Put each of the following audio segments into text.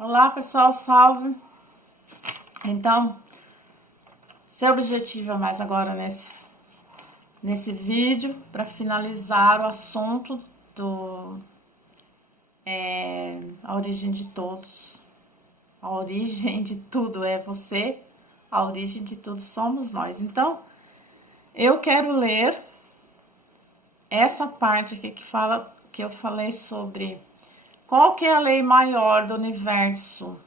Olá pessoal, salve! Então, seu objetivo é mais agora nesse vídeo para finalizar o assunto do a origem de todos. A origem de tudo é você, a origem de tudo somos nós. Então, eu quero ler essa parte aqui que eu falei sobre qual que é a lei maior do universo.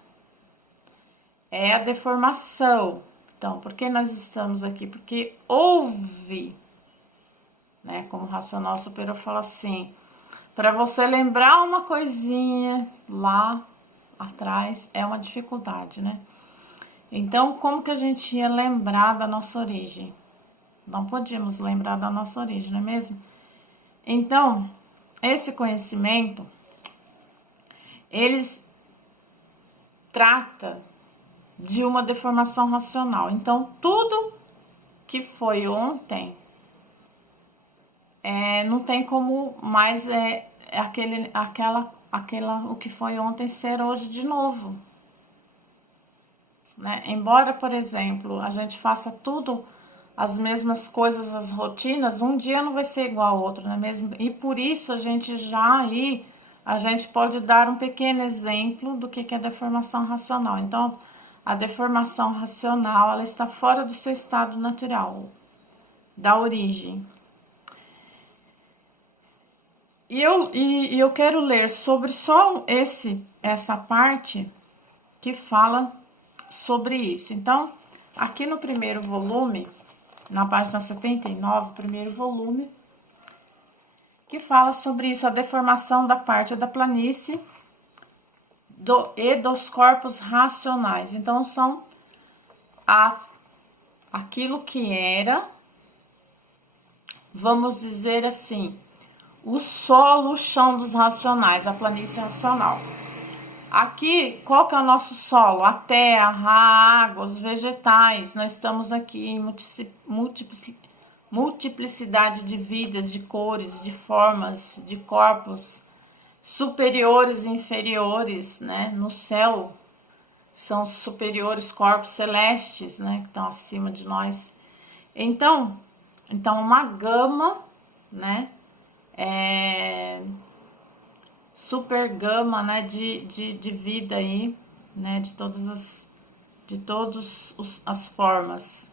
É a deformação. Então, por que nós estamos aqui? Porque houve, né? Como o racional superior fala assim, para você lembrar uma coisinha lá atrás é uma dificuldade, né? Então, como que a gente ia lembrar da nossa origem? Não podíamos lembrar da nossa origem, não é mesmo? Então, esse conhecimento, eles trata de uma deformação racional. Então, tudo que foi ontem não tem como mais o que foi ontem ser hoje de novo, né? Embora, por exemplo, a gente faça tudo as mesmas coisas, as rotinas, um dia não vai ser igual ao outro, não é mesmo? E por isso a gente pode dar um pequeno exemplo do que é deformação racional. Então, a deformação racional, ela está fora do seu estado natural, da origem. E eu quero ler sobre só essa parte que fala sobre isso. Então, aqui no primeiro volume, na página 79, primeiro volume, que fala sobre isso, a deformação da parte da planície e dos corpos racionais. Então, são aquilo que era, vamos dizer assim, o solo, o chão dos racionais, a planície racional. Aqui, qual que é o nosso solo? A terra, a água, os vegetais. Nós estamos aqui em multiplicidade de vidas, de cores, de formas, de corpos superiores e inferiores, né? No céu são os superiores corpos celestes, né? Que estão acima de nós. Então uma gama, né? Super gama, né? De vida aí, né? De todas as formas.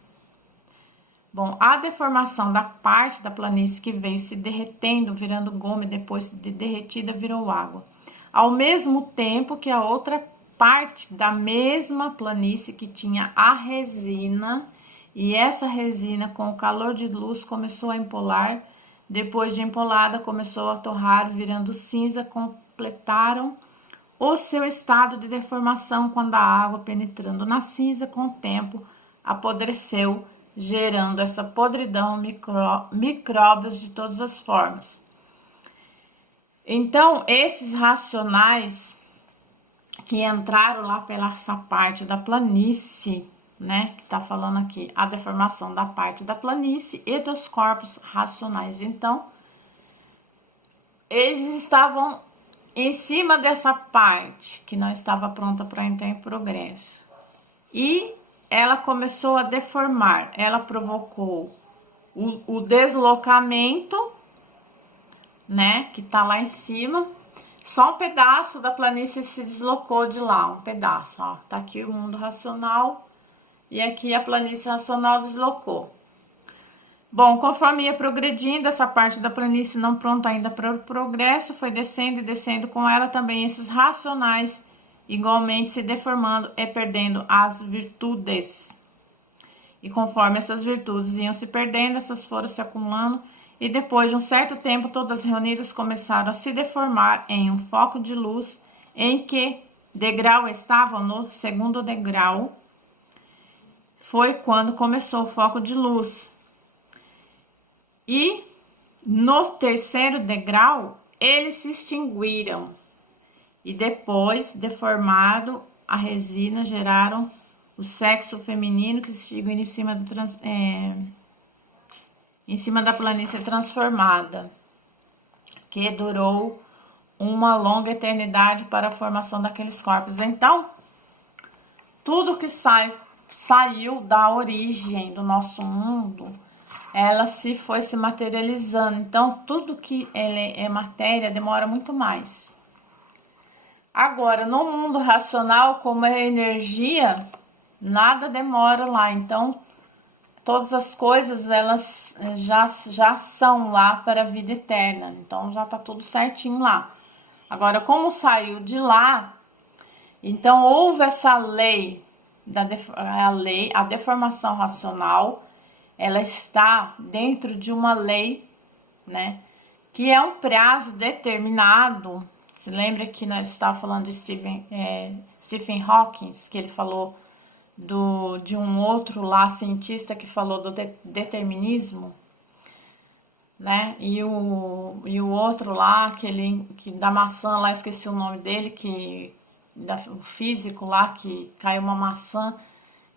Bom, a deformação da parte da planície que veio se derretendo, virando goma, e depois de derretida virou água. Ao mesmo tempo que a outra parte da mesma planície que tinha a resina, e essa resina com o calor de luz começou a empolar, depois de empolada começou a torrar, virando cinza, completaram o seu estado de deformação quando a água, penetrando na cinza com o tempo, apodreceu, gerando essa podridão, micróbios de todas as formas. Então, esses racionais que entraram lá pela essa parte da planície, né, que tá falando aqui, a deformação da parte da planície e dos corpos racionais. Então, eles estavam em cima dessa parte que não estava pronta para entrar em progresso. E ela começou a deformar, ela provocou o deslocamento, né, que tá lá em cima. Só um pedaço da planície se deslocou de lá, um pedaço, ó. Tá aqui o mundo racional e aqui a planície racional deslocou. Bom, conforme ia progredindo, essa parte da planície não pronta ainda para o progresso, foi descendo e descendo com ela também esses racionais, igualmente se deformando e perdendo as virtudes. E conforme essas virtudes iam se perdendo, essas foram se acumulando, e depois de um certo tempo, todas reunidas começaram a se deformar em um foco de luz, em que degrau estavam no segundo degrau. Foi quando começou o foco de luz. E no terceiro degrau, eles se extinguiram. E depois, deformado a resina, geraram o sexo feminino que se extinguiu em cima da planície transformada, que durou uma longa eternidade para a formação daqueles corpos. Então, tudo que saiu da origem do nosso mundo, ela foi se materializando. Então, tudo que é matéria demora muito mais. Agora, no mundo racional, como é energia, nada demora lá. Então, todas as coisas, elas já são lá para a vida eterna. Então, já está tudo certinho lá. Agora, como saiu de lá, então houve essa lei, a deformação racional, ela está dentro de uma lei, né, que é um prazo determinado. Se lembra que nós estávamos falando de Stephen Hawking, que ele falou de um outro lá cientista que falou do determinismo, né? E o outro lá, que da maçã lá, eu esqueci o nome dele, o físico lá, que caiu uma maçã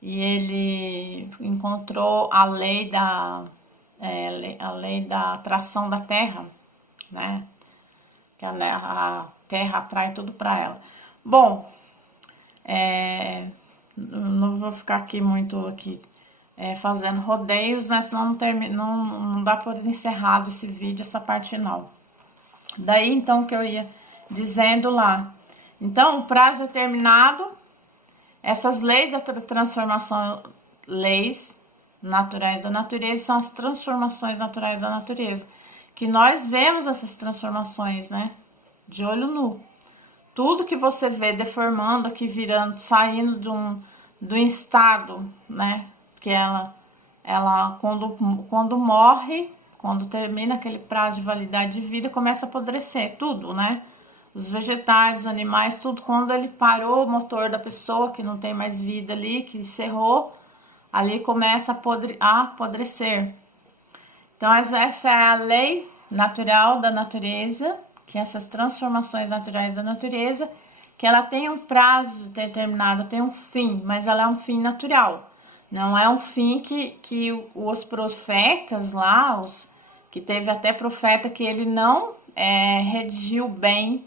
e ele encontrou a lei a lei da atração da Terra, né? Que a Terra atrai tudo para ela. Bom, não vou ficar aqui muito fazendo rodeios, né? Senão não dá para encerrar esse vídeo, essa parte final. Daí, então, que eu ia dizendo lá. Então, o prazo é terminado. Essas leis da transformação, leis naturais da natureza, são as transformações naturais da natureza. Que nós vemos essas transformações, né? De olho nu. Tudo que você vê deformando aqui, virando, saindo de um estado, né? Que ela quando morre, quando termina aquele prazo de validade de vida, começa a apodrecer tudo, né? Os vegetais, os animais, tudo. Quando ele parou o motor da pessoa, que não tem mais vida ali, que encerrou, ali começa a apodrecer. Então, essa é a lei natural da natureza, que essas transformações naturais da natureza, que ela tem um prazo determinado, tem um fim, mas ela é um fim natural. Não é um fim que os profetas lá, que teve até profeta que ele não redigiu bem,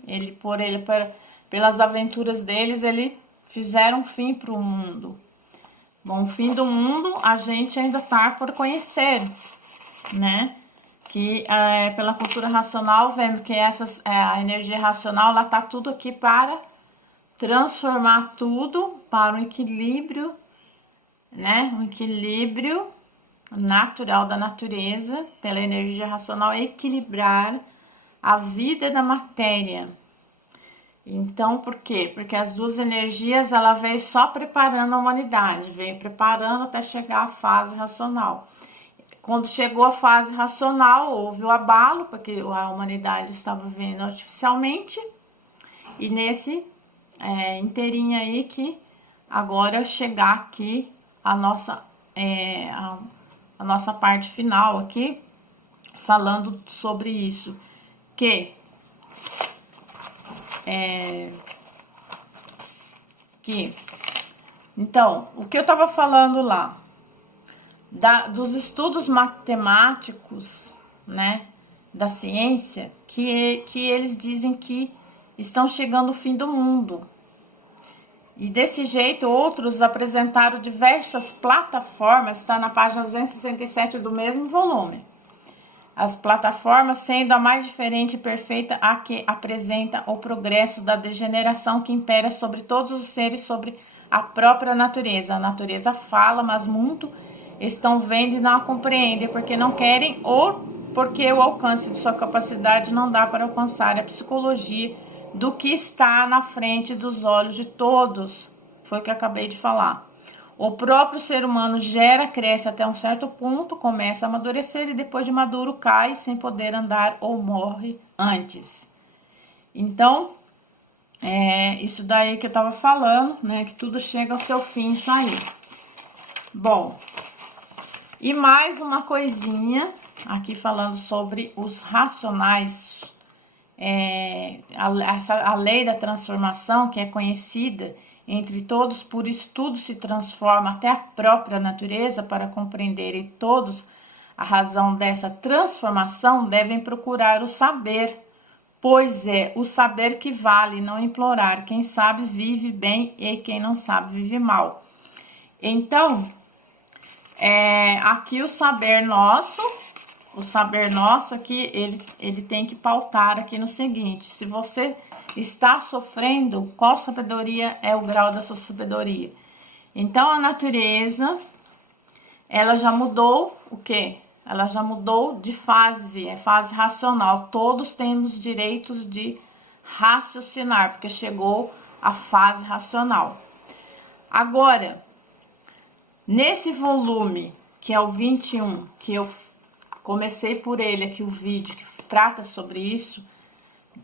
pelas aventuras deles, ele fizeram um fim para o mundo. Bom, o fim do mundo a gente ainda está por conhecer, né? Que pela cultura racional, vendo que a energia racional, ela tá tudo aqui para transformar tudo para um equilíbrio, né? Um equilíbrio natural da natureza, pela energia racional, equilibrar a vida da matéria. Então, por quê? Porque as duas energias, ela veio só preparando a humanidade, veio preparando até chegar à fase racional. Quando chegou a fase racional, houve o abalo, porque a humanidade estava vivendo artificialmente, e nesse inteirinho aí que agora chegar aqui a nossa parte final aqui, falando sobre isso, então, o que eu estava falando lá, dos estudos matemáticos, né, da ciência, que eles dizem que estão chegando o fim do mundo. E desse jeito, outros apresentaram diversas plataformas, está na página 267 do mesmo volume. As plataformas sendo a mais diferente e perfeita a que apresenta o progresso da degeneração que impera sobre todos os seres, sobre a própria natureza. A natureza fala, mas muito estão vendo e não a compreendem, porque não querem ou porque o alcance de sua capacidade não dá para alcançar a psicologia do que está na frente dos olhos de todos. Foi o que eu acabei de falar. O próprio ser humano gera, cresce até um certo ponto, começa a amadurecer e depois de maduro cai sem poder andar ou morre antes. Então, isso daí que eu estava falando, né? Que tudo chega ao seu fim, isso aí. Bom, e mais uma coisinha aqui falando sobre os racionais, a lei da transformação, que é conhecida entre todos, por isso tudo se transforma, até a própria natureza, para compreenderem todos a razão dessa transformação, devem procurar o saber, pois é o saber que vale, não implorar. Quem sabe vive bem e quem não sabe vive mal. Então, aqui o saber nosso aqui, ele tem que pautar aqui no seguinte: se você está sofrendo, qual sabedoria é o grau da sua sabedoria? Então, a natureza, ela já mudou o quê? Ela já mudou de fase, é fase racional. Todos temos direitos de raciocinar, porque chegou a fase racional. Agora, nesse volume, que é o 21, que eu comecei por ele aqui, o vídeo que trata sobre isso,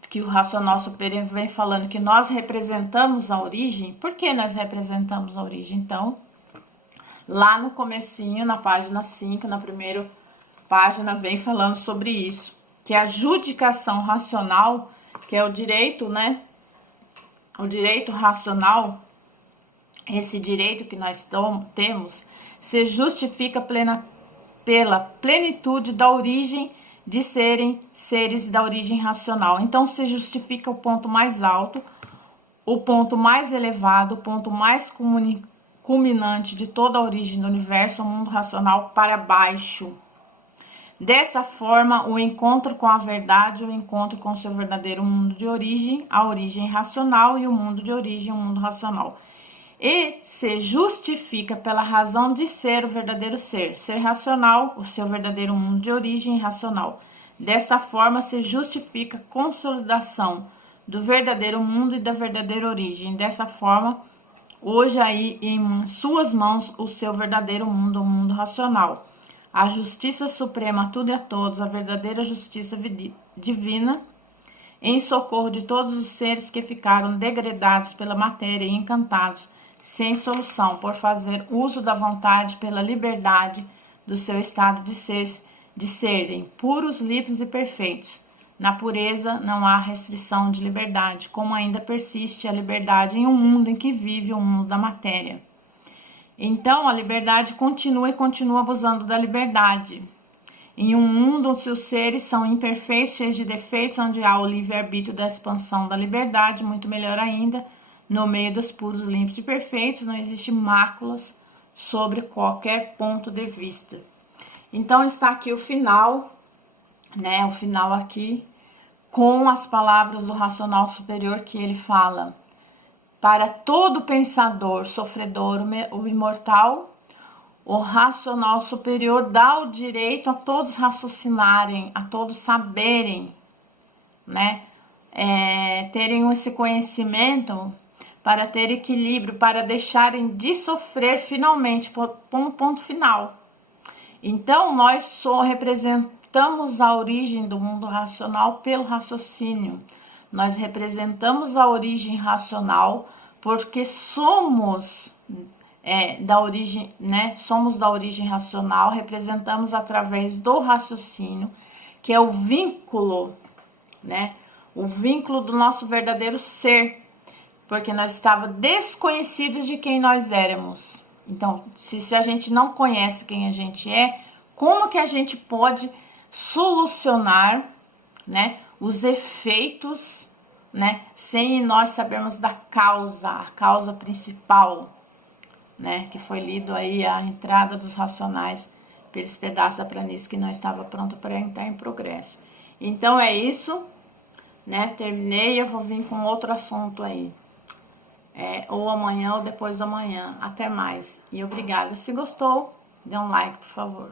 que o racional superior vem falando que nós representamos a origem. Por que nós representamos a origem? Então, lá no comecinho, na página 5, na primeira página, vem falando sobre isso, que a judicação racional, que é o direito, né? O direito racional, esse direito que nós temos, se justifica pela plenitude da origem de serem seres da origem racional. Então, se justifica o ponto mais alto, o ponto mais elevado, o ponto mais culminante de toda a origem do universo, o mundo racional, para baixo. Dessa forma, o encontro com a verdade, o encontro com o seu verdadeiro mundo de origem, a origem racional, e o mundo de origem, o mundo racional. E se justifica pela razão de ser o verdadeiro ser racional, o seu verdadeiro mundo de origem racional. Desta forma, se justifica a consolidação do verdadeiro mundo e da verdadeira origem. Dessa forma, hoje aí em suas mãos o seu verdadeiro mundo, o mundo racional. A justiça suprema a tudo e a todos, a verdadeira justiça divina, em socorro de todos os seres que ficaram degradados pela matéria e encantados, sem solução, por fazer uso da vontade pela liberdade do seu estado de serem puros, limpos e perfeitos. Na pureza não há restrição de liberdade, como ainda persiste a liberdade em um mundo em que vive o mundo da matéria. Então, a liberdade continua e continua abusando da liberdade. Em um mundo onde os seres são imperfeitos, cheios de defeitos, onde há o livre-arbítrio da expansão da liberdade, muito melhor ainda, no meio dos puros, limpos e perfeitos, não existe máculas sobre qualquer ponto de vista. Então, está aqui o final, né? O final aqui, com as palavras do racional superior, que ele fala: para todo pensador, sofredor, o imortal, o racional superior dá o direito a todos raciocinarem, a todos saberem, né? Terem esse conhecimento, para ter equilíbrio, para deixarem de sofrer finalmente, por um ponto final. Então, nós só representamos a origem do mundo racional pelo raciocínio. Nós representamos a origem racional porque somos da origem, né? Somos da origem racional, representamos através do raciocínio, que é o vínculo, né? O vínculo do nosso verdadeiro ser, porque nós estávamos desconhecidos de quem nós éramos. Então, se a gente não conhece quem a gente é, como que a gente pode solucionar, né, os efeitos, né, sem nós sabermos da causa, a causa principal, né, que foi lido aí a entrada dos racionais pelos pedaços da planície que não estava pronta para entrar em progresso. Então é isso, né, terminei, eu vou vir com outro assunto aí. Ou amanhã ou depois da manhã. Até mais. E obrigada. Se gostou, dê um like, por favor.